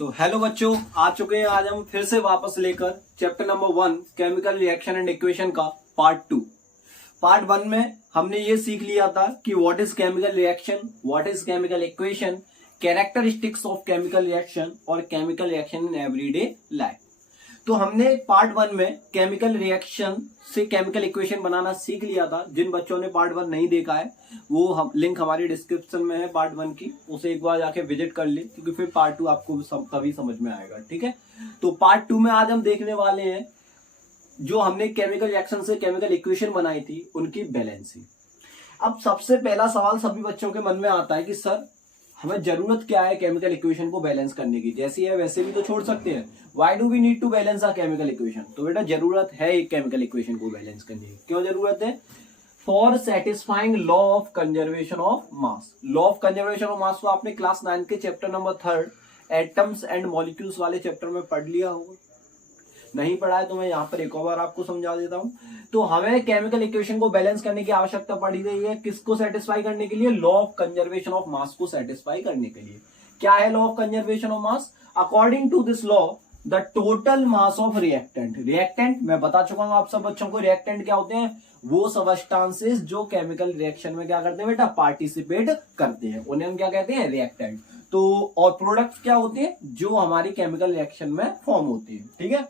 तो हेलो बच्चों, आ चुके हैं आज हम फिर से वापस लेकर chapter number 1 chemical reaction and equation का पार्ट 2। पार्ट 1 में हमने ये सीख लिया था कि what is chemical reaction, what is chemical equation, characteristics of chemical reaction और chemical reaction in everyday life. तो हमने पार्ट 1 में केमिकल रिएक्शन से केमिकल इक्वेशन बनाना सीख लिया था। जिन बच्चों ने पार्ट 1 नहीं देखा है वो लिंक हमारी डिस्क्रिप्शन में है पार्ट 1 की, उसे एक बार जाके विजिट कर ले, क्योंकि फिर पार्ट 2 आपको तभी समझ में आएगा। ठीक है, तो पार्ट 2 में आज हम देखने वाले हैं जो हमने केमिकल रिएक्शन से केमिकल इक्वेशन बनाई थी उनकी बैलेंसिंग। अब सबसे पहला सवाल सभी बच्चों के मन में आता है कि सर हमें जरूरत क्या है केमिकल इक्वेशन को बैलेंस करने की, जैसी है वैसे भी तो छोड़ सकते हैं। Why do we need to balance a chemical equation? तो बेटा जरूरत है एक केमिकल इक्वेशन को बैलेंस करने की। क्यों जरूरत है? For satisfying law of conservation of mass. Law of conservation of mass को आपने क्लास 9 के chapter number 3 atoms and molecules वाले चैप्टर में पढ़ लिया होगा। नहीं पढ़ा है तो मैं यहाँ पर एक और बार आपको समझा देता हूं। तो हमें केमिकल इक्वेशन को बैलेंस करने की आवश्यकता पड़ी रही है, किसको सेटिस्फाई करने के लिए? Law of conservation of mass को सेटिस्फाई करने के लिए। क्या है law of conservation of mass? According to this law the total mass of reactant, reactant मैं बता चुका हूं आप सब बच्चों को, रिएक्टेंट क्या होते हैं? वो सबस्टांसेस जो केमिकल रिएक्शन में क्या करते हैं बेटा? पार्टिसिपेट करते हैं, उन्हें हम क्या कहते हैं? रिएक्टेंट। तो और प्रोडक्ट्स क्या होते हैं? जो हमारी केमिकल रिएक्शन में फॉर्म होती है। ठीक है,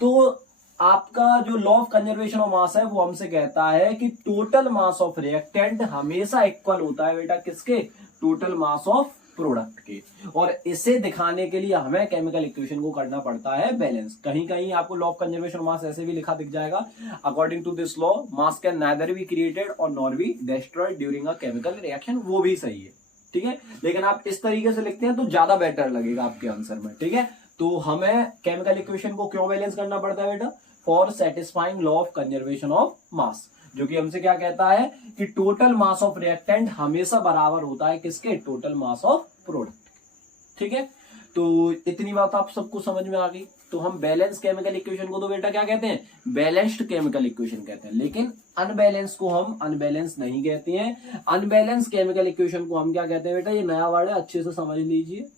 तो आपका जो लॉ ऑफ कंजर्वेशन ऑफ मास है वो हमसे कहता है कि टोटल मास ऑफ रिएक्टेंट हमेशा इक्वल होता है बेटा किसके? टोटल मास ऑफ प्रोडक्ट के। और इसे दिखाने के लिए हमें केमिकल इक्वेशन को करना पड़ता है बैलेंस। कहीं कहीं आपको law of conservation of mass ऐसे भी लिखा दिख जाएगा, according to this law mass can neither be created और nor be destroyed during a chemical reaction. वो भी सही है, ठीक है, लेकिन आप इस तरीके से लिखते हैं तो ज्यादा बेटर लगेगा आपके आंसर में। ठीक है, तो हमें केमिकल इक्वेशन को क्यों बैलेंस करना पड़ता है बेटा? For satisfying law of conservation of मास, जो कि हमसे क्या कहता है कि टोटल मास ऑफ रिएक्टेंट हमेशा बराबर होता है किसके? Total mass of product. ठीक है, तो इतनी बात आप सबको समझ में आ गई। तो हम बैलेंस केमिकल इक्वेशन को तो बेटा क्या कहते हैं? बैलेंस्ड केमिकल इक्वेशन कहते हैं, लेकिन अनबैलेंस को हम अनबैलेंस नहीं कहते हैं। अनबैलेंस केमिकल इक्वेशन को हम क्या कहते हैं बेटा? ये नया वर्ड है, अच्छे से समझ लीजिए,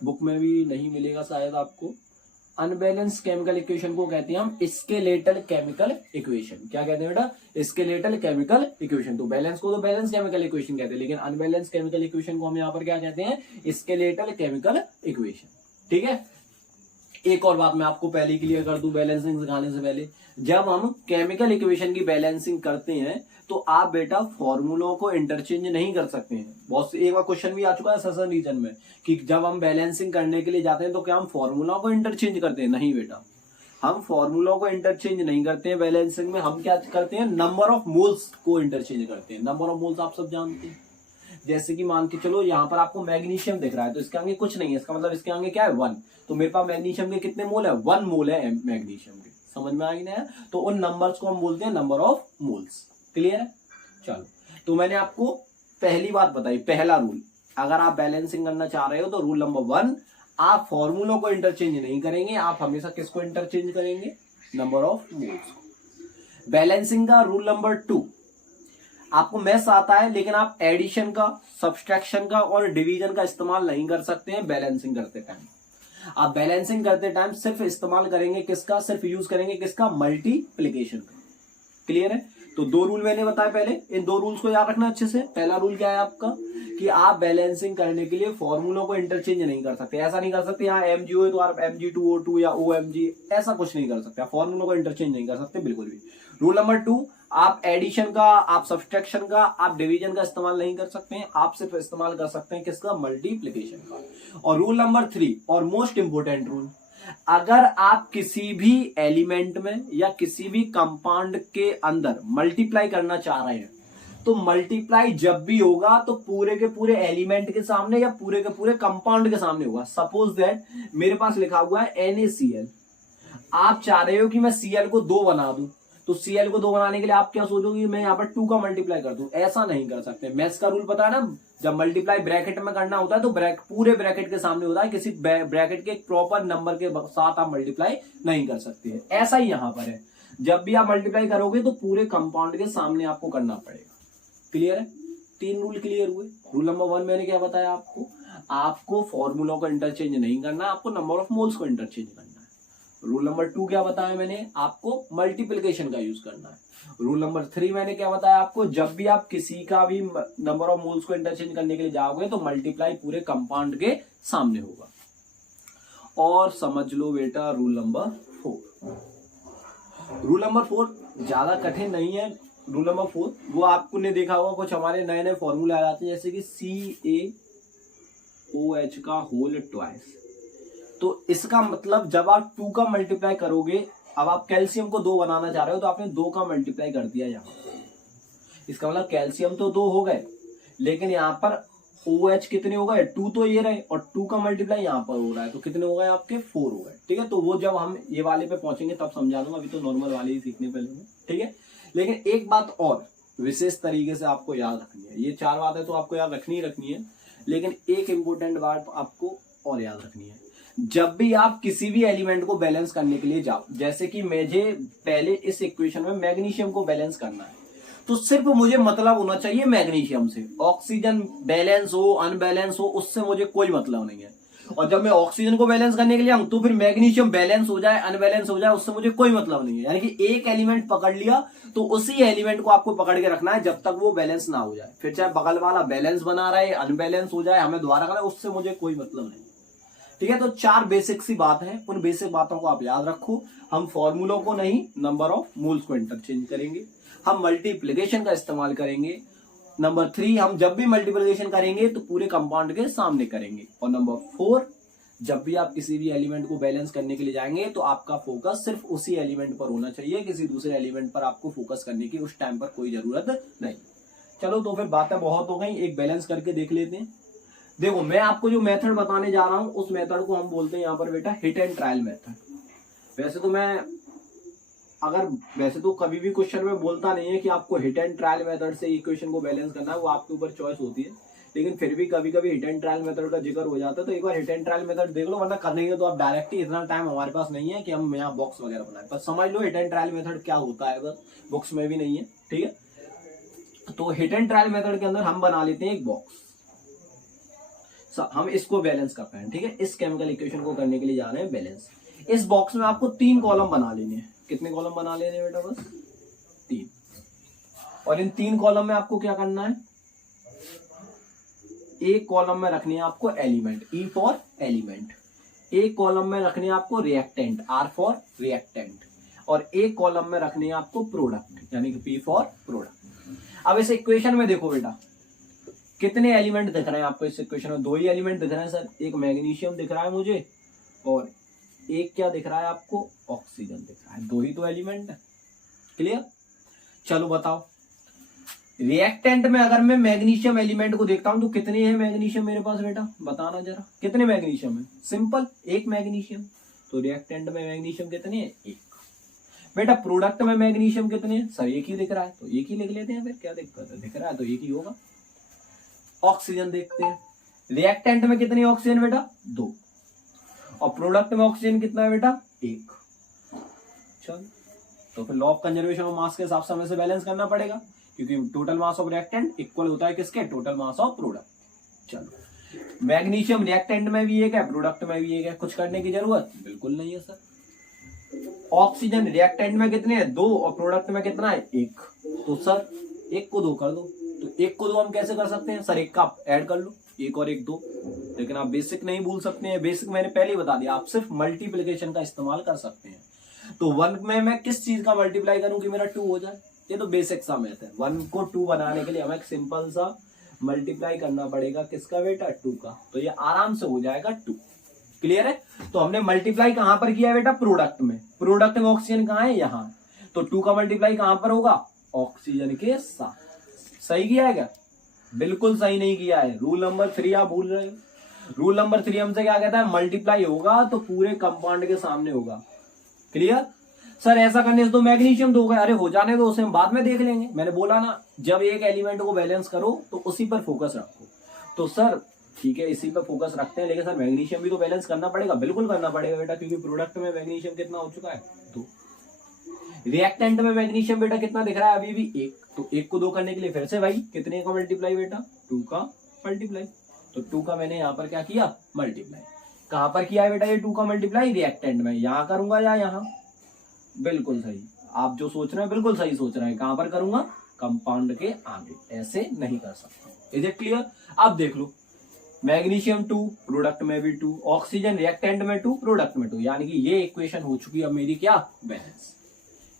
बुक में भी नहीं मिलेगा शायद आपको। अनबैलेंस केमिकल इक्वेशन को कहते हैं हम स्केलेटल केमिकल इक्वेशन। क्या कहते हैं बेटा? Skeletal chemical equation. तो बैलेंस को तो बैलेंस केमिकल इक्वेशन कहते हैं, लेकिन अनबैलेंस केमिकल इक्वेशन को हम यहाँ पर क्या कहते हैं? Skeletal chemical equation. ठीक है, एक और बात मैं आपको पहले ही क्लियर कर दूं बैलेंसिंग सिखाने से पहले, जब हम केमिकल इक्वेशन की बैलेंसिंग करते हैं तो आप बेटा फॉर्मूलों को इंटरचेंज नहीं कर सकते हैं। बहुत एक बार क्वेश्चन भी आ चुका है सेशन रीजन में कि जब हम बैलेंसिंग करने के लिए जाते हैं तो क्या हम फॉर्मूलों को इंटरचेंज करते हैं? नहीं बेटा, हम फॉर्मूलों को इंटरचेंज नहीं करते हैं। बैलेंसिंग में हम क्या करते हैं? नंबर ऑफ मोल्स को इंटरचेंज करते हैं। नंबर ऑफ मोल्स आप सब जानते हैं, जैसे कि मान के चलो यहाँ पर आपको मैग्नीशियम दिख रहा है तो इसके आगे कुछ नहीं है, इसका मतलब इसके आगे क्या है? 1। तो मेरे पास मैग्नीशियम के कितने मोल है? 1 मोल है मैग्नीशियम के। समझ में आ गई ना? तो उन नंबर्स को हम बोलते हैं नंबर ऑफ मोल्स। क्लियर है? चलो, तो मैंने आपको पहली बात बताई, पहला रूल, अगर आप बैलेंसिंग करना चाह रहे हो तो रूल नंबर 1, आप फॉर्मूलों को इंटरचेंज नहीं करेंगे, आप हमेशा किसको इंटरचेंज करेंगे? Number of moles. बैलेंसिंग का रूल नंबर 2, आपको मैथ्स आता है लेकिन आप एडिशन का, सब्सट्रैक्शन का और डिवीजन का इस्तेमाल नहीं कर सकते हैं बैलेंसिंग करते टाइम। आप बैलेंसिंग करते टाइम सिर्फ इस्तेमाल करेंगे किसका? सिर्फ यूज करेंगे किसका? मल्टीप्लिकेशन का। क्लियर है? तो 2 रूल मैंने बताया पहले, इन 2 रूल्स को याद रखना अच्छे से। पहला रूल क्या है आपका कि आप बैलेंसिंग करने के लिए फॉर्मूलों को इंटरचेंज नहीं कर सकते। ऐसा नहीं कर सकते यहाँ MgO है तो आप Mg2O2 या OMg, ऐसा कुछ नहीं कर सकते। फॉर्मूलों को इंटरचेंज नहीं कर सकते बिल्कुल भी। रूल नंबर 2, आप एडिशन का, आप सब्सट्रैक्शन का, आप डिवीजन का इस्तेमाल नहीं कर सकते हैं, आप सिर्फ इस्तेमाल कर सकते हैं किसका? मल्टीप्लिकेशन का। और रूल नंबर 3 और मोस्ट इंपोर्टेंट रूल, अगर आप किसी भी एलिमेंट में या किसी भी कंपाउंड के अंदर मल्टीप्लाई करना चाह रहे हैं तो मल्टीप्लाई जब भी होगा तो पूरे के पूरे एलिमेंट के सामने या पूरे के पूरे कंपाउंड के सामने होगा। सपोज दैट मेरे पास लिखा हुआ है NaCl, आप चाह रहे हो कि मैं Cl को 2 बना दूं, तो Cl को 2 बनाने के लिए आप क्या सोचोगे? मैं यहाँ पर 2 का मल्टीप्लाई कर दूं। ऐसा नहीं कर सकते। मैथ्स का रूल पता है ना, जब मल्टीप्लाई ब्रैकेट में करना होता है तो पूरे ब्रैकेट के सामने होता है, किसी ब्रैकेट के प्रॉपर नंबर के साथ आप मल्टीप्लाई नहीं कर सकते हैं। ऐसा ही यहाँ पर है, जब भी आप मल्टीप्लाई करोगे तो पूरे कंपाउंड के सामने आपको करना पड़ेगा। क्लियर है? 3 रूल क्लियर हुए। रूल नंबर 1 मैंने क्या बताया आपको? आपको फॉर्मूला को इंटरचेंज नहीं करना है, आपको नंबर ऑफ मोल्स को इंटरचेंज करना है। रूल नंबर 2 क्या बताया मैंने आपको, मल्टीप्लिकेशन का यूज करना है। रूल नंबर 3 मैंने क्या बताया आपको, जब भी आप किसी का भी नंबर ऑफ मोल्स को इंटरचेंज करने के लिए जाओगे तो मल्टीप्लाई पूरे कंपाउंड के सामने होगा। और समझ लो बेटा रूल नंबर 4। रूल नंबर 4 ज्यादा कठिन नहीं है। रूल नंबर 4 वो आपको ने देखा होगा, कुछ हमारे नए नए फॉर्मूले आ जाते हैं, जैसे कि CaOH का होल ट्वाइस। तो इसका मतलब जब आप 2 का मल्टीप्लाई करोगे, अब आप कैल्शियम को 2 बनाना चाह रहे हो तो आपने 2 का मल्टीप्लाई कर दिया यहाँ। इसका मतलब कैल्शियम तो 2 हो गए, लेकिन यहाँ पर OH कितने हो गए, 2 तो ये रहे, और 2 का मल्टीप्लाई यहाँ पर हो रहा है, तो कितने हो गए आपके 4 हो गए। ठीक है, तो वो जब हम ये वाले पे पहुंचेंगे तब समझा दूंगा, अभी तो नॉर्मल वाले ही सीखने पहले में। ठीक है, लेकिन एक बात और विशेष तरीके से आपको याद रखनी है, ये 4 बातें तो आपको याद रखनी ही रखनी है, लेकिन एक इंपॉर्टेंट बात आपको और याद रखनी है। जब भी आप किसी भी एलिमेंट को बैलेंस करने के लिए जाओ, जैसे कि मुझे पहले इस इक्वेशन में मैग्नीशियम को बैलेंस करना है, तो सिर्फ मुझे मतलब होना चाहिए मैग्नीशियम से। ऑक्सीजन बैलेंस हो अनबैलेंस हो उससे मुझे कोई मतलब नहीं है। और जब मैं ऑक्सीजन को बैलेंस करने के लिए आऊं तो फिर मैग्नीशियम बैलेंस हो जाए अनबैलेंस हो जाए उससे मुझे कोई मतलब नहीं है। यानी कि एक एलिमेंट पकड़ लिया तो उसी एलिमेंट को आपको पकड़ के रखना है जब तक वो बैलेंस ना हो जाए। फिर चाहे बगल वाला बैलेंस बना रहे अनबैलेंस हो जाए, हमें दोबारा करना, उससे मुझे कोई मतलब नहीं। ठीक है, तो 4 बेसिक सी बात है, उन बेसिक बातों को आप याद रखो। हम फॉर्मूलों को नहीं, नंबर ऑफ मोल्स को इंटरचेंज करेंगे। हम मल्टीप्लिकेशन का इस्तेमाल करेंगे। नंबर 3, हम जब भी मल्टीप्लिकेशन करेंगे तो पूरे कंपाउंड के सामने करेंगे। और नंबर 4, जब भी आप किसी भी एलिमेंट को बैलेंस करने के लिए जाएंगे तो आपका फोकस सिर्फ उसी एलिमेंट पर होना चाहिए, किसी दूसरे एलिमेंट पर आपको फोकस करने की उस टाइम पर कोई जरूरत नहीं। चलो तो फिर बातें बहुत हो गई, एक बैलेंस करके देख लेते हैं। देखो मैं आपको जो मेथड बताने जा रहा हूं उस मेथड को हम बोलते हैं यहाँ पर बेटा हिट एंड ट्रायल मेथड। वैसे तो कभी भी क्वेश्चन में बोलता नहीं है कि आपको हिट एंड ट्रायल मेथड से इक्वेशन को बैलेंस करना है, वो आपके ऊपर चॉइस होती है, लेकिन फिर भी कभी कभी हिट एंड ट्रायल मेथड का जिक्र हो जाता है। तो एक बार हिट एंड ट्रायल मेथड देख लो, वरना करने के तो आप डायरेक्ट ही, इतना टाइम हमारे पास नहीं है कि हम यहाँ बॉक्स वगैरह बनाए, बस समझ लो हिट एंड ट्रायल मेथड क्या होता है, बस बुक्स में भी नहीं है। ठीक है, तो हिट एंड ट्रायल मेथड के अंदर हम बना लेते हैं एक बॉक्स, हम इसको बैलेंस कर पाए। ठीक है, इस केमिकल इक्वेशन को करने के लिए जा रहे हैं बैलेंस। इस बॉक्स में आपको 3 कॉलम बना लेने हैं। कितने कॉलम बना लेने हैं बेटा, बस 3। और इन 3 कॉलम में आपको क्या करना है, एक कॉलम में रखने हैं आपको एलिमेंट, E फॉर एलिमेंट, एक कॉलम में रखने हैं आपको रिएक्टेंट, R फॉर रिएक्टेंट, और एक कॉलम में रखने हैं आपको प्रोडक्ट, यानी कि P फॉर प्रोडक्ट। अब इस इक्वेशन में देखो बेटा कितने एलिमेंट दिख रहे हैं आपको इस इक्वेशन में, 2 ही एलिमेंट दिख रहे हैं सर। एक मैग्नीशियम दिख रहा है मुझे, और एक क्या दिख रहा है आपको, ऑक्सीजन दिख रहा है। 2 ही तो एलिमेंट है। क्लियर, चलो बताओ रिएक्टेंट में अगर मैं मैग्नीशियम एलिमेंट को देखता हूं तो कितने हैं मैग्नीशियम मेरे पास बेटा, बताना जरा कितने मैग्नीशियम है। सिंपल, एक मैग्नीशियम। तो रिएक्टेंट में मैग्नीशियम कितने हैं, 1। बेटा प्रोडक्ट में मैग्नीशियम कितने हैं, सर 1 ही दिख रहा है, तो 1 ही लिख लेते हैं, फिर क्या दिक्कत है, दिख रहा है तो 1 ही होगा। ऑक्सीजन देखते हैं, रिएक्टेंट में कितनी ऑक्सीजन बेटा, 2, और प्रोडक्ट में ऑक्सीजन कितना है बेटा, 1। चलो तो फिर लॉ ऑफ कंजर्वेशन ऑफ मास के हिसाब से हमें से बैलेंस करना पड़ेगा, क्योंकि total mass of reactant equal होता है किसके, टोटल मास ऑफ प्रोडक्ट। चलो मैग्नीशियम रिएक्टेंट में भी 1 है, प्रोडक्ट में भी 1 है, कुछ करने की जरूरत बिल्कुल नहीं है सर। ऑक्सीजन रिएक्टेंट में कितने हैं, 2, और प्रोडक्ट में कितना है, 1। तो सर 1 को 2 कर दो, तो 1 को 2 हम कैसे कर सकते हैं सर, 1 का ऐड कर लो, 1 और 1 2। लेकिन आप बेसिक नहीं भूल सकते हैं, बेसिक मैंने पहले ही बता दिया, आप सिर्फ मल्टीप्लिकेशन का इस्तेमाल कर सकते हैं। तो 1 में मैं किस चीज का मल्टीप्लाई करूं कि मेरा 2 हो जाए, ये तो बेसिक सा मैथ है। 1 को 2 बनाने के लिए हमें एक सिंपल सा मल्टीप्लाई करना पड़ेगा, किसका बेटा, 2 का, तो ये आराम से हो जाएगा 2। क्लियर है, तो हमने मल्टीप्लाई कहां पर किया बेटा, प्रोडक्ट में। प्रोडक्ट में ऑक्सीजन कहां है, यहां, तो 2 का मल्टीप्लाई कहां पर होगा, ऑक्सीजन के साथ। सही किया है क्या, बिल्कुल सही नहीं किया है। रूल नंबर 3 आप भूल रहे हो। रूल नंबर 3 हमसे क्या कहता है, मल्टीप्लाई होगा तो पूरे कंपाउंड के सामने होगा। क्लियर, सर ऐसा करने से तो मैग्नीशियम 2 गए, अरे हो जाने दो, उसे हम बाद में देख लेंगे। मैंने बोला ना, जब एक एलिमेंट को बैलेंस करो तो उसी पर फोकस रखो। तो सर ठीक है, इसी पर फोकस रखते हैं, लेकिन सर मैग्नीशियम भी तो बैलेंस करना पड़ेगा। बिल्कुल करना पड़ेगा बेटा, क्योंकि प्रोडक्ट में मैग्नीशियम कितना हो चुका है, 2। रिएक्टेंट में मैग्नीशियम बेटा कितना दिख रहा है, अभी भी 1। तो 1 को 2 करने के लिए फिर से भाई कितने का मल्टीप्लाई बेटा, 2 का मल्टीप्लाई। तो 2 का मैंने यहाँ पर क्या किया, मल्टीप्लाई। कहां पर किया है बेटा ये 2 का मल्टीप्लाई, रिएक्टेंट में। यहां करूंगा या यहां, बिल्कुल सही, आप जो सोच रहे हैं बिल्कुल सही सोच रहे हैं। कहां पर करूंगा, कंपाउंड के आगे, ऐसे नहीं कर सकता। Is it clear? अब देख लो, मैग्नीशियम 2 प्रोडक्ट में भी 2, ऑक्सीजन रिएक्टेंट में 2 प्रोडक्ट में 2, यानी कि ये इक्वेशन हो चुकी है अब मेरी क्या, बैलेंस।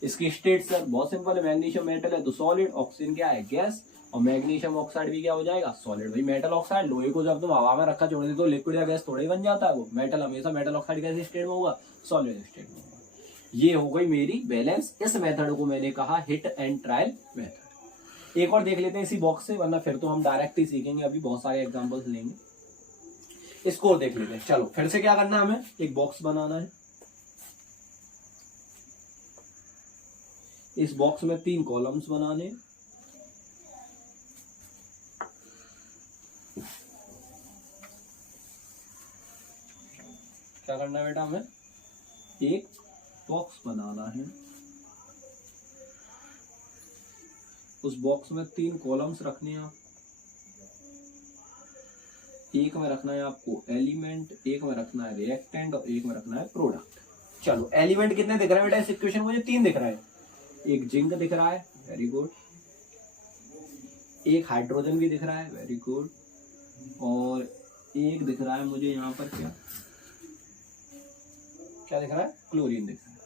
इसकी स्टेट सर बहुत सिंपल है, मैग्नीशियम मेटल है तो सॉलिड, ऑक्सीजन क्या है, गैस, और मैग्नीशियम ऑक्साइड भी क्या हो जाएगा, सॉलिड। भाई मेटल ऑक्साइड, लोहे को जब तुम हवा में रखा छोड़ दे तो लिक्विड या गैस थोड़ा ही बन जाता है, वो मेटल हमेशा मेटल ऑक्साइड कैसे स्टेट में होगा, सॉलिड स्टेट में होगा। ये हो गई मेरी बैलेंस। इस मेथड को मैंने कहा हिट एंड ट्रायल मेथड। एक और देख लेते हैं इसी बॉक्स से, वरना फिर तो हम डायरेक्ट ही सीखेंगे, अभी बहुत सारे एग्जांपल्स लेंगे। इसको देख लेते हैं। चलो फिर से क्या करना है, हमें एक बॉक्स बनाना है। इस बॉक्स में 3 कॉलम्स बनाने, क्या करना है बेटा, हमें एक बॉक्स बनाना है। उस बॉक्स में 3 कॉलम्स रखने हैं। एक में रखना है आपको एलिमेंट, एक में रखना है रिएक्टेंट और एक में रखना है प्रोडक्ट। चलो एलिमेंट कितने दिख रहे हैं बेटा इस इक्वेशन, मुझे 3 दिख रहा है। एक जिंक दिख रहा है, वेरी गुड, एक हाइड्रोजन भी दिख रहा है, वेरी गुड, और एक दिख रहा है मुझे यहाँ पर क्या दिख रहा है, क्लोरीन दिख रहा है।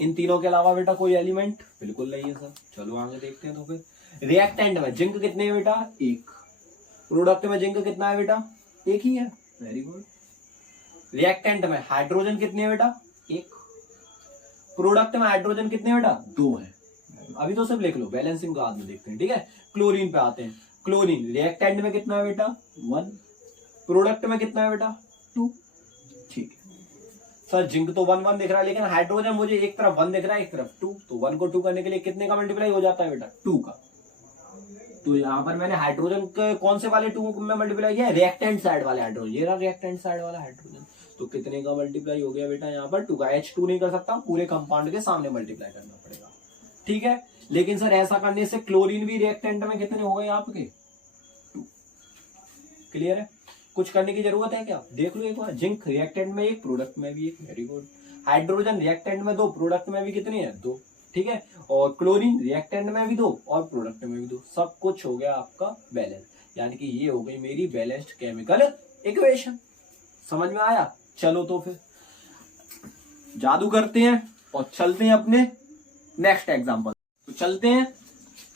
इन तीनों के अलावा बेटा कोई एलिमेंट बिल्कुल नहीं है सर। चलो आगे देखते हैं। तो फिर रिएक्टेंट में जिंक कितने हैं बेटा, 1। प्रोडक्ट में जिंक कितना है बेटा, 1 ही है, वेरी गुड। रिएक्टेंट में हाइड्रोजन कितने हैं बेटा, 1। प्रोडक्ट में हाइड्रोजन कितने बेटा, 2 है। अभी तो सब लिख लो, बैलेंसिंग बाद में देखते हैं, ठीक है। क्लोरीन पे आते हैं। क्लोरीन रिएक्टेंट में कितना है बेटा, 1। प्रोडक्ट में कितना है बेटा, 2। ठीक है सर, जिंक तो 1 1 दिख रहा है, लेकिन हाइड्रोजन मुझे एक तरफ 1 दिख रहा है एक तरफ 2, तो 1 को 2 करने के लिए कितने का मल्टीप्लाई हो जाता है बेटा, 2 का। तो यहाँ पर मैंने हाइड्रोजन के कौन से वाले 2 में मल्टीप्लाई किया, रिएक्टेंट साइड वाले हाइड्रोजन, ये रहा रिएक्टेंट साइड वाला हाइड्रोजन। तो कितने का मल्टीप्लाई हो गया बेटा यहाँ पर, 2 का। H2 नहीं कर सकता, पूरे कंपाउंड के सामने मल्टीप्लाई करना पड़ेगा, ठीक है। लेकिन सर ऐसा करने से क्लोरीन भी रिएक्टेंट में कितने हो गए आपके, 2। क्लियर है, कुछ करने की जरूरत है क्या, देख लो एक बार। जिंक रिएक्टेंट में 1, प्रोडक्ट में भी 1, वेरी गुड। हाइड्रोजन रिएक्टेंट में 2, प्रोडक्ट में भी कितनी है, 2, ठीक है। और क्लोरीन रिएक्टेंट में भी 2 और प्रोडक्ट में भी 2, सब कुछ हो गया आपका बैलेंस। यानी कि ये हो गई मेरी बैलेंस्ड केमिकल इक्वेशन। समझ में आया? चलो तो फिर जादू करते हैं और चलते हैं अपने नेक्स्ट एग्जांपल। तो चलते हैं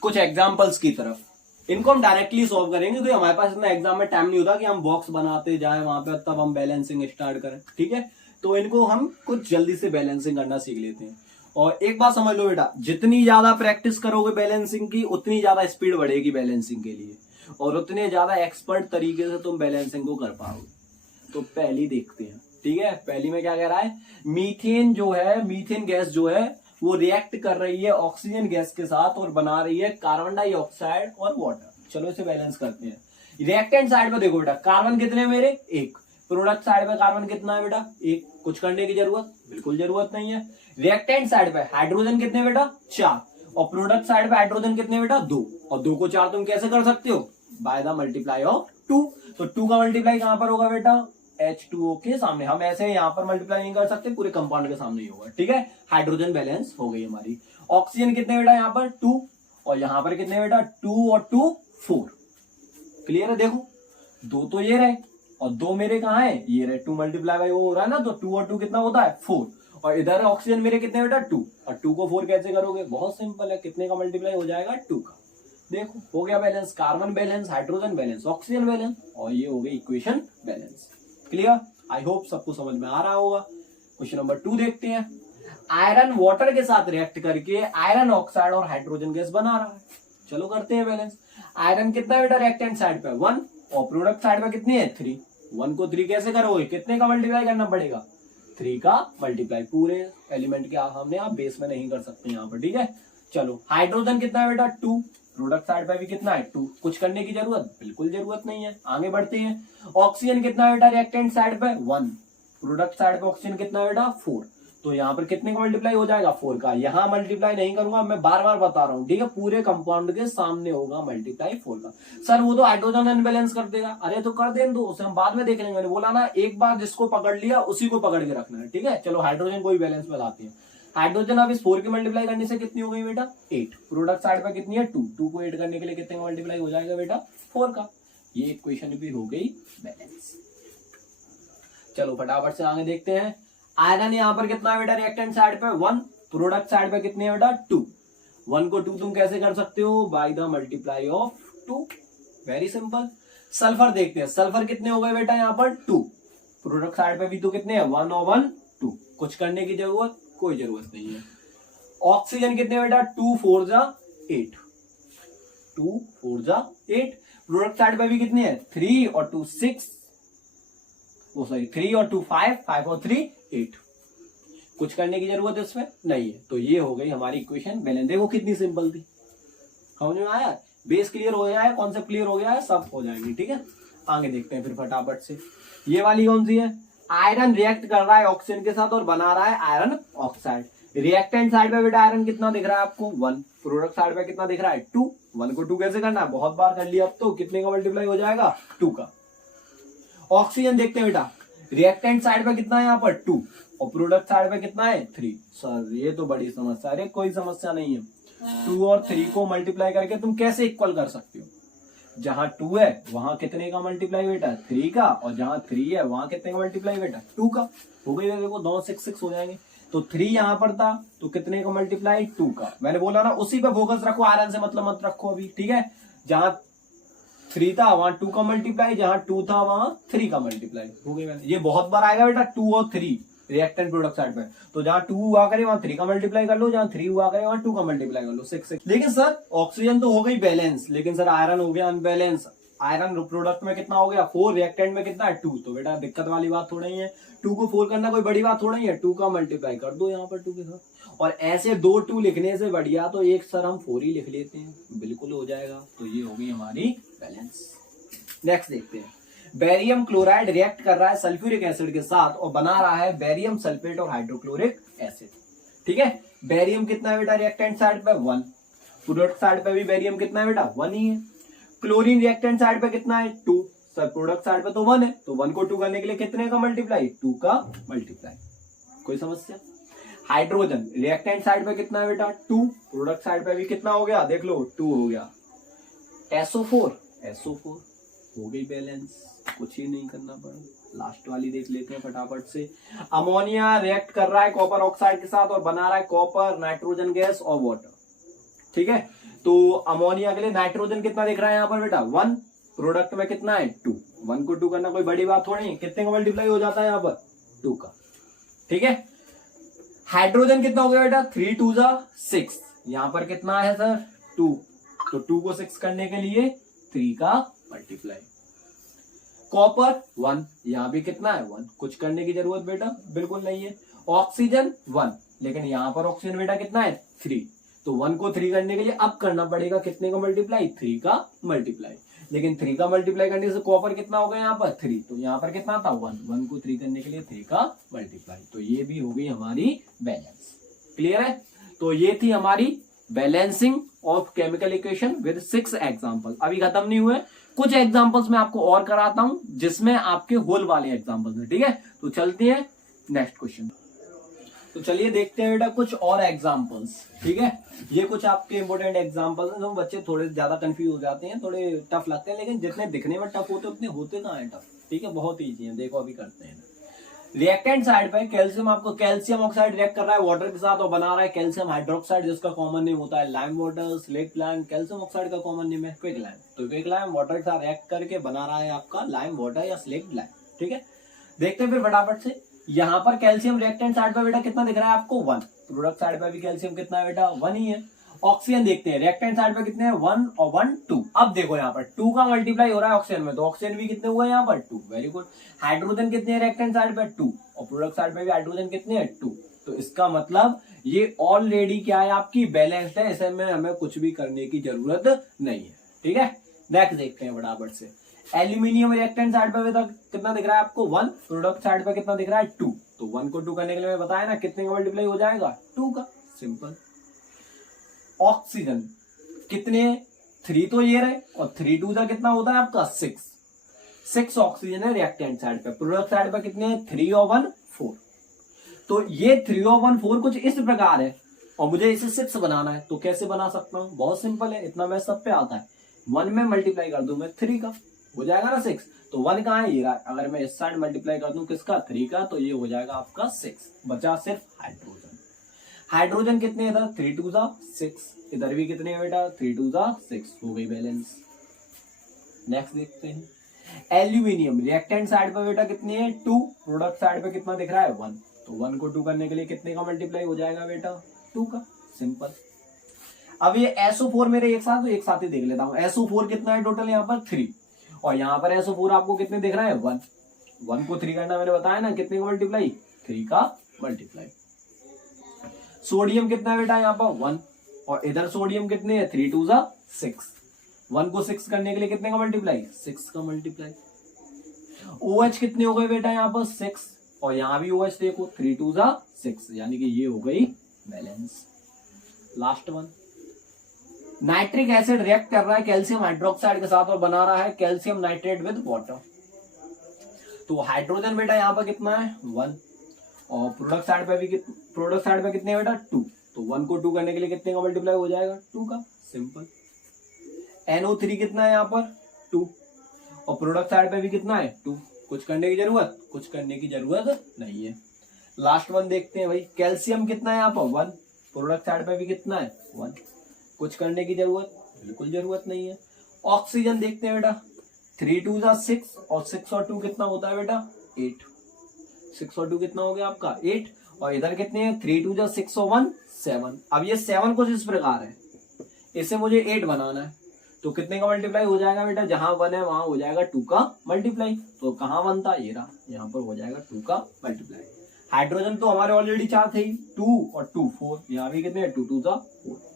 कुछ एग्जांपल्स की तरफ। इनको हम डायरेक्टली सॉल्व करेंगे, तो हमारे पास इतना एग्जाम में टाइम नहीं होता कि हम बॉक्स बनाते जाए वहां पे, तब हम बैलेंसिंग स्टार्ट करें, ठीक है। तो इनको हम कुछ जल्दी से बैलेंसिंग करना सीख लेते हैं। और एक बात समझ लो बेटा, जितनी ज्यादा प्रैक्टिस करोगे बैलेंसिंग की, उतनी ज्यादा स्पीड बढ़ेगी बैलेंसिंग के लिए, और उतने ज्यादा एक्सपर्ट तरीके से तुम बैलेंसिंग को कर पाओगे। तो पहली देखते हैं, ठीक है। पहली में क्या कह रहा है, मीथेन जो है, मीथेन गैस जो है वो रिएक्ट कर रही है ऑक्सीजन गैस के साथ और बना रही है कार्बन डाइऑक्साइड और वाटर। चलो इसे बैलेंस करते हैं। रिएक्टेंट साइड में देखो बेटा, कार्बन कितने मेरे, 1। प्रोडक्ट साइड में कार्बन कितना है बेटा, 1। कुछ करने की जरूरत बिल्कुल जरूरत नहीं है। रिएक्टेंट साइड पे हाइड्रोजन कितने बेटा, 4। और प्रोडक्ट साइड पे हाइड्रोजन कितने बेटा, 2। और 2 को 4 तुम कैसे कर सकते हो, बाय द मल्टीप्लाई ऑफ 2। तो 2 का मल्टीप्लाई कहां पर होगा बेटा, H2O के सामने। हम ऐसे यहां पर मल्टीप्लाई नहीं कर सकते, पूरे कंपाउंड के सामने ही होगा, ठीक है। हाइड्रोजन बैलेंस हो गई हमारी। ऑक्सीजन कितने बेटा यहाँ पर, 2। और यहां पर कितने बेटा, 2 और 2 4। क्लियर है, देखो 2 तो ये रहे और 2 मेरे कहाँ है, ये रहे। 2 मल्टीप्लाई बाई वो हो रहा है ना, तो 2 और 2 कितना होता है, 4। और इधर ऑक्सीजन मेरे कितने बेटा, 2। और 2 को 4 कैसे करोगे, बहुत सिंपल है, कितने का मल्टीप्लाई हो जाएगा, 2 का। देखो हो गया balance, carbon balance, hydrogen balance, oxygen balance, और ये हो गई equation balance. Clear, I hope सबको समझ में आ रहा होगा। क्वेश्चन नंबर 2 देखते हैं। आयरन वाटर के साथ रिएक्ट करके आयरन ऑक्साइड और हाइड्रोजन गैस बना रहा है। चलो करते हैं बैलेंस। आयरन कितना बेटा रिएक्टेंट साइड पे 1 और प्रोडक्ट साइड पे कितनी है 3। 1 को 3 कैसे करोगे, कितने का मल्टीप्लाई करना पड़ेगा, 3 का मल्टीप्लाई। पूरे एलिमेंट के हमने आप बेस में नहीं कर सकते यहाँ पर, ठीक है। चलो हाइड्रोजन कितना है बेटा 2, प्रोडक्ट साइड पे भी कितना है 2। कुछ करने की जरूरत बिल्कुल जरूरत नहीं है, आगे बढ़ते हैं। ऑक्सीजन कितना है बेटा रिएक्टेंट साइड पे 1, प्रोडक्ट साइड पे ऑक्सीजन कितना है बेटा 4। तो यहाँ पर कितने का मल्टीप्लाई हो जाएगा 4 का। यहाँ मल्टीप्लाई नहीं करूंगा, मैं बार बार बता रहा हूँ, ठीक है, पूरे कंपाउंड के सामने होगा मल्टीप्लाई 4 का। सर वो तो हाइड्रोजन अनबैलेंस कर देगा, अरे तो कर दें दो, उसे हम बाद में देख लेंगे। मैंने बोला ना एक बार जिसको पकड़ लिया उसी को पकड़ के रखना है, ठीक है। चलो हाइड्रोजन को भी बैलेंस में लाते हैं। हाइड्रोजन अब इस 4 की मल्टीप्लाई करने से कितनी हो गई बेटा 8। प्रोडक्ट साइड पे कितनी है 2, 2 को 8 करने के लिए कितने का मल्टीप्लाई हो जाएगा बेटा 4 का। ये इक्वेशन भी हो गई बैलेंस। चलो फटाफट से आगे देखते हैं। आयरन यहाँ पर कितना है बेटा रिएक्टेंट साइड पे 1, प्रोडक्ट साइड पे कितने है बेटा 2। 1 को 2 तुम कैसे कर सकते हो, by the multiply of 2, very simple. Sulphur देखते हैं, सल्फर कितने हो गए बेटा यहाँ पर 2, प्रोडक्ट साइड पे भी तो कितने हैं 1 और 1 2, कुछ करने की जरूरत कोई जरूरत नहीं है। ऑक्सीजन कितने बेटा 2 4 जा 8, 2 4 जा 8, प्रोडक्ट साइड पे भी कितने हैं 3 और 2 6, वो सॉरी 3 और 2 5, 5 और 3 8, कुछ करने की जरूरत इसमें नहीं है। तो ये हो गई हमारी इक्वेशन बैलेंस। देखो कितनी सिंपल थी, समझ में आया, बेस क्लियर हो गया है, कॉन्सेप्ट क्लियर हो गया है, सब हो जाएंगे, ठीक है। आगे देखते हैं फिर फटाफट से। ये वाली कौन सी है, आयरन रिएक्ट कर रहा है ऑक्सीजन के साथ और बना रहा है आयरन ऑक्साइड। रिएक्टेंट साइड पे बेटा आयरन कितना दिख रहा है आपको 1, प्रोडक्ट साइड पे कितना दिख रहा है 2। 1 को 2 कैसे करना है, बहुत बार कर लिया, अब तो कितने का मल्टीप्लाई हो जाएगा 2 का। ऑक्सीजन देखते हैं बेटा, रिएक्टेंट साइड पे कितना है यहाँ पर 2 और प्रोडक्ट साइड पे कितना है 3। सर ये तो बड़ी समस्या है, कोई समस्या नहीं है। 2 और 3 को मल्टीप्लाई करके तुम कैसे इक्वल कर सकते हो, जहां 2 है वहां कितने का मल्टीप्लाई बेटा 3 का, और जहां 3 है वहां कितने का मल्टीप्लाई बेटा 2 का। हो गई, देखो दोनों 6 6 हो जाएंगे। तो 3 यहां पर था तो कितने का मल्टीप्लाई 2 का। मैंने बोला ना उसी पे फोकस रखो, आयरन से मतलब मत रखो अभी, ठीक है। जहां 3 था वहां 2 का मल्टीप्लाई, जहां 2 था वहां 3 का मल्टीप्लाई। हो गई, ये बहुत बार आएगा बेटा 2 और 3 रिएक्टेंट प्रोडक्ट साइड पे। तो जहां 2 हुआ करे वहां 3 का मल्टीप्लाई कर लो, जहां 3 हुआ करे वहां 2 का मल्टीप्लाई कर लो, 6 6। लेकिन सर ऑक्सीजन तो हो गई बैलेंस, लेकिन सर आयरन हो गया अनबैलेंस। आयरन प्रोडक्ट में कितना हो गया 4, रिएक्टेंट में कितना है 2। तो बेटा दिक्कत वाली बात थोड़ा ही है, 2 को 4 करना कोई बड़ी बात थोड़ा ही है। 2 का मल्टीप्लाई कर दो यहाँ पर 2 के साथ, और ऐसे 2 2 लिखने से बढ़िया तो एक सर हम 4 ही लिख लेते हैं, बिल्कुल हो जाएगा। तो ये हो गई हमारी बैलेंस। नेक्स्ट देखते हैं, बेरियम क्लोराइड रिएक्ट कर रहा है सल्फ्यूरिक एसिड के साथ और बना रहा है बेरियम सल्फेट और हाइड्रोक्लोरिक एसिड, ठीक है। बेरियम कितना है बेटा रिएक्टेंट साइड पे 1, प्रोडक्ट साइड पे भी बेरियम कितना है बेटा 1 ही है। क्लोरीन रिएक्टेंट साइड पे कितना है 2, सर प्रोडक्ट साइड पे तो 1 है, तो 1 को 2 करने के लिए कितने का मल्टीप्लाई 2 का मल्टीप्लाई, कोई समस्या। हाइड्रोजन रिएक्टेंट साइड पे कितना है बेटा 2, प्रोडक्ट साइड पे भी कितना हो गया देख लो 2 हो गया। SO4 हो गई बैलेंस, कुछ ही नहीं करना पड़ा। लास्ट वाली देख लेते हैं फटाफट से। अमोनिया रिएक्ट कर रहा है कॉपर ऑक्साइड के साथ और बना रहा है कॉपर, नाइट्रोजन गैस और वाटर, ठीक है। तो अमोनिया के लिए नाइट्रोजन कितना दिख रहा है यहाँ पर बेटा 1, प्रोडक्ट में कितना है 2। 1 को 2 करना कोई बड़ी बात थोड़ी है, कितने का मल्टीप्लाई हो जाता है यहाँ पर 2 का, ठीक है। हाइड्रोजन कितना हो गया बेटा 3 2 जा 6, यहाँ पर कितना है सर 2, तो 2 को 6 करने के लिए 3 का मल्टीप्लाई। कॉपर 1, यहां भी कितना है 1, कुछ करने की जरूरत बेटा बिल्कुल नहीं है। ऑक्सीजन 1, लेकिन यहां पर ऑक्सीजन बेटा कितना है 3, तो 1 को 3 करने के लिए अब करना पड़ेगा कितने का मल्टीप्लाई 3 का मल्टीप्लाई। लेकिन 3 का मल्टीप्लाई करने से कॉपर कितना हो गया यहाँ पर 3, तो यहाँ पर कितना था 1, 1 को 3 करने के लिए 3 का मल्टीप्लाई। तो ये भी हो गई हमारी बैलेंस, क्लियर है। तो ये थी हमारी balancing of chemical equation with 6 example. अभी खत्म नहीं हुए, कुछ एग्जांपल्स मैं आपको और कराता हूं जिसमें आपके होल वाले एग्जांपल्स हैं, ठीक है। तो चलते हैं नेक्स्ट क्वेश्चन। तो चलिए देखते हैं बेटा कुछ और एग्जांपल्स, ठीक है। ये कुछ आपके इंपोर्टेंट एग्जांपल्स हैं जो बच्चे थोड़े ज्यादा कंफ्यूज हो जाते हैं, थोड़े टफ लगते हैं, लेकिन जितने दिखने में टफ होते उतने होते कहाँ है टफ, ठीक है, बहुत ईजी है। देखो अभी करते हैं। रिएक्टेंट साइड पे कैल्शियम, आपको कैल्शियम ऑक्साइड रिएक्ट कर रहा है वाटर के साथ और बना रहा है कैल्शियम हाइड्रोक्साइड, जिसका कॉमन नेम होता है lime water, slaked lime. Calcium oxide का कॉमन नेम है क्विक लाइम। तो क्विक लाइम वाटर के साथ रिएक्ट करके बना रहा है आपका लाइम वाटर या स्लेक्ट लाइम, ठीक है। देखते हैं फिर फटाफट से। यहाँ पर कैल्शियम रिएक्टेंट साइड पे बेटा कितना दिख रहा है आपको 1, प्रोडक्ट साइड पे भी कैल्शियम कितना है बेटा 1 ही है। ऑक्सीजन देखते हैं, रिएक्टेंट साइड पे कितने हैं 1 और 1 2। अब देखो यहाँ पर 2 का मल्टीप्लाई हो रहा है ऑक्सीजन में, तो ऑक्सीजन भी कितने हुए यहाँ पर 2, वेरी गुड। हाइड्रोजन कितने हैं रिएक्टेंट साइड पे 2 और प्रोडक्ट साइड पे भी हाइड्रोजन कितने हैं 2। तो इसका मतलब ये ऑलरेडी क्या है आपकी बैलेंस्ड है, इसे में हमें कुछ भी करने की जरूरत नहीं है, ठीक है। नेक्स्ट देखते हैं फटाफट से। एल्यूमिनियम रिएक्टेंट साइड पे कितना दिख रहा है आपको 1, प्रोडक्ट साइड पे कितना दिख रहा है 2, तो 1 को 2 करने के लिए मैं बताया ना कितने का मल्टीप्लाई हो जाएगा, 2 का, सिंपल। ऑक्सीजन कितने, 3 तो ये रहे और 3 2 का कितना होता है आपका 6 ऑक्सीजन है रिएक्टेंट साइड पे। प्रोडक्ट साइड पे कितने हैं, 3 और 1 4। तो ये 3 और 1 4 कुछ इस प्रकार है और मुझे इसे 6 बनाना है, तो कैसे बना सकता हूं, बहुत सिंपल है, इतना मैं सब पे आता है। 1 में मल्टीप्लाई कर दूं मैं 3 का, हो जाएगा ना 6। तो 1 कहाँ है, ये रहा। अगर मैं इस साइड मल्टीप्लाई कर दूं किसका, 3 का, तो ये हो जाएगा आपका 6। बचा सिर्फ हाइड्रोजन। हाइड्रोजन कितने इधर, 3 2 6, इधर भी कितने बेटा, 3 2 6, हो गई बैलेंस। नेक्स्ट देखते हैं एल्यूमिनियम, रिएक्टेंट साइड पे बेटा कितनी है 2, प्रोडक्ट साइड पे कितना दिख रहा है 1। तो 1 को 2 करने के लिए कितने का मल्टीप्लाई हो जाएगा बेटा, 2 का, सिंपल। अब ये SO4 मेरे एक साथ ही देख लेता हूं। SO4 कितना है टोटल यहाँ पर 3 और यहाँ पर SO4 आपको कितने दिख रहा है 1। 1 को 3 करना मैंने बताया ना, कितने का मल्टीप्लाई, 3 का मल्टीप्लाई। सोडियम कितना है बेटा यहाँ पर 1 और इधर सोडियम कितने है 3 2 6। 1 को 6 करने के लिए कितने का मल्टीप्लाई, 6 का मल्टीप्लाई। OH कितने हो गए बेटा यहाँ पर 6 और यहाँ भी OH देखो 3 2 6, यानी कि ये हो गई balance. Last one, nitric acid react कर रहा है कैल्शियम हाइड्रोक्साइड के साथ और बना रहा है कैल्शियम नाइट्रेट विद वाटर। तो हाइड्रोजन बेटा यहाँ पर कितना है 1 और प्रोडक्ट साइड पे कितने बेटा 2। तो 1 को 2 करने के लिए कितने का मल्टीप्लाई हो जाएगा, 2 का, सिंपल। NO3 कितना है यहाँ पर 2 और प्रोडक्ट साइड पे भी कितना है 2। कुछ करने की जरूरत नहीं है। लास्ट वन देखते हैं भाई, कैल्शियम कितना है यहाँ पर 1, प्रोडक्ट साइड पे भी कितना है 1। कुछ करने की बिल्कुल जरूरत नहीं है। ऑक्सीजन देखते हैं बेटा, 3 2 6 और 6 और 2 कितना होता है बेटा 8। 6 और 2 कितना हो गया आपका 8 और इधर कितने हैं 3 2 6 और 1 7। अब ये 7 कुछ इस प्रकार है, इसे मुझे 8 बनाना है, तो कितने का मल्टीप्लाई हो जाएगा बेटा, जहां 1 है वहां हो जाएगा 2 का मल्टीप्लाई। तो कहां 1 था, ये रहा, यहाँ पर हो जाएगा 2 का मल्टीप्लाई। हाइड्रोजन तो हमारे ऑलरेडी 4 थे, 2 और 2 4, यहाँ भी कितने 2 2 4,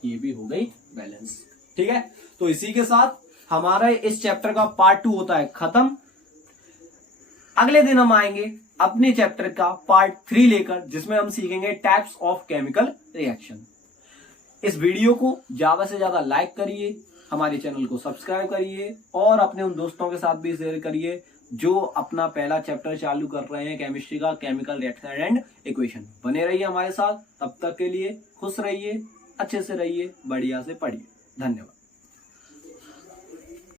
ये भी हो गई बैलेंस। ठीक है, तो इसी के साथ हमारा इस चैप्टर का पार्ट 2 होता है खत्म। अगले दिन हम आएंगे अपने चैप्टर का पार्ट 3 लेकर, जिसमें हम सीखेंगे टाइप्स ऑफ केमिकल रिएक्शन। इस वीडियो को ज्यादा से ज्यादा लाइक करिए, हमारे चैनल को सब्सक्राइब करिए और अपने उन दोस्तों के साथ भी शेयर करिए जो अपना पहला चैप्टर चालू कर रहे हैं केमिस्ट्री का, केमिकल रिएक्शन एंड इक्वेशन। बने रहिए हमारे साथ, तब तक के लिए खुश रहिए, अच्छे से रहिए, बढ़िया से पढ़िए। धन्यवाद।